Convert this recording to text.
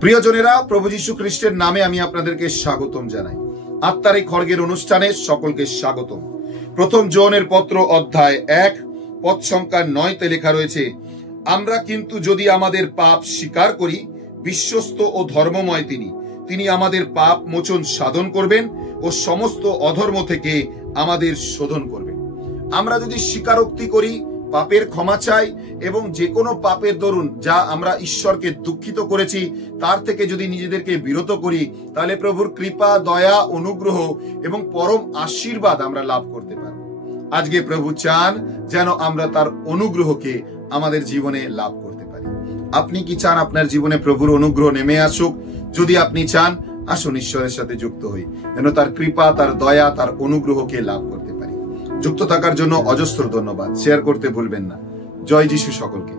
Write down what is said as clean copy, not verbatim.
প্রিয়জনেরা, প্রভু যীশু খ্রিস্টের নামে আমি আপনাদেরকে স্বাগতম জানাই। আত্মার এই খড়গের অনুষ্ঠানে সকলকে স্বাগতম। প্রথম যোহনের পত্র অধ্যায় 1 পদ সংখ্যা 9 লেখা রয়েছে, আমরা কিন্তু যদি আমাদের পাপ স্বীকার করি, বিশ্বস্ত ও ধর্মময় তিনি আমাদের পাপ মোচন সাধন করবেন ও সমস্ত অধর্ম থেকে আমাদের শোধন করবেন। আমরা যদি স্বীকারোক্তি করি, পাপের ক্ষমা চাই এবং যে কোনো পাপের দরুন যা আমরা ঈশ্বরকে দুঃখিত করেছি তার থেকে যদি নিজেদেরকে বিরত করি, তাহলে প্রভুর কৃপা, দয়া, অনুগ্রহ এবং পরম আশীর্বাদ আমরা লাভ করতে পারব। আজকে প্রভু চান যেন আমরা তার অনুগ্রহকে আমাদের জীবনে লাভ করতে পারি। আপনি কি চান আপনার জীবনে প্রভুর অনুগ্রহ নেমে আসুক? যদি আপনি চান, আসুন ঈশ্বরের সাথে যুক্ত হই, যেন তার কৃপা, তার দয়া, তার অনুগ্রহকে লাভ করতে পারি। যুক্ত থাকার জন্য অজস্র ধন্যবাদ। শেয়ার করতে ভুলবেন না। জয় যিশু সকলকে।